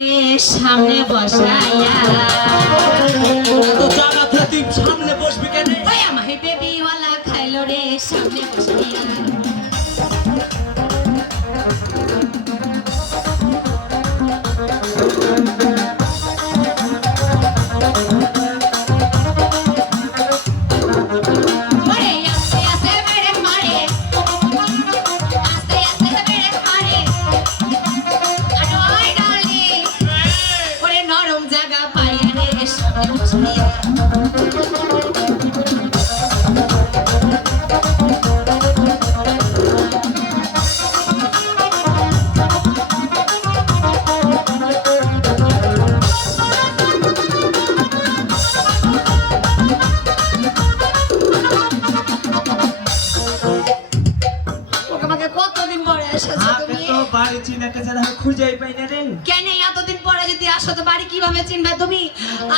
সামনে বসাইয়া তো জায়গা থেকে সামনে বসবি কেন? ওই আমার বেবিওয়ালা খাইলো রে সামনে বসাইয়া এতদিন পরে যদি আসো তো বাড়ি কিভাবে চিনবে তুমি?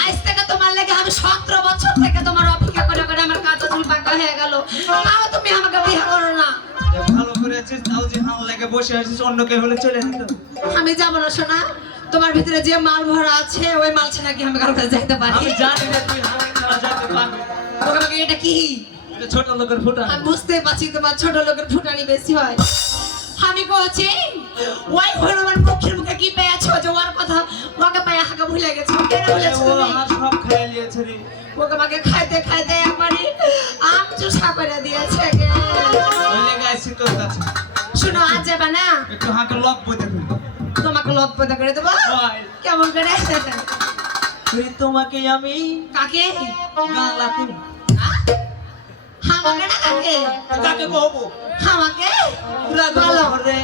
আজ থেকে তোমার লাগে আমি 17 বছর থেকে তোমার অপেক্ষা করে করে আমার কাঁচা চুল পাকা হয়ে গেল, তাও তুমি আমাকে বিয়ে করো না। ভালো করেছিস, তাও যে ভালো লাগে বসে আছিস, অন্য কেউ হলে চলে যেত। আমি যাব না সোনা, তোমার ভিতরে যে মাল ভরা আছে ওই মাল ছাড়া কি আমি কাউকে যাইতে পারি? আমি জানি না তুই হাওয়া ছাড়া যেতে পারবি। তোমাকে এটা কি? এটা ছোট লোকের ফুটা। আমি বুঝতে পারছি তোমার ছোট লোকের ফুটানি বেশি হয়। আমি বলছি ওই হনুমান মুখের মুখে কি পেয়েছো যে ওর কথা ওকে পায়ে হাঁকা ভুলে গেছো? কেন বলেছো ও তুমি? আমার সব খেয়ে নিয়েছে রে। ওকে আমাকে খাইতে খাইতে একবারে আম চুষা করে দিয়েছে গে। ওই লেগে আসছি তোর কাছে। শুনো, আজ যাবে না? একটু হাঁকে লক বইতে খুলি। তোমাকে লক পয়দা করে দেবো। হয়। কেমন করে? তুই তোমাকে আমি কাকে? গালাতে আমাকে না কাকে? কাকে কহবো? আমাকে? পুরা বলো। ঘরে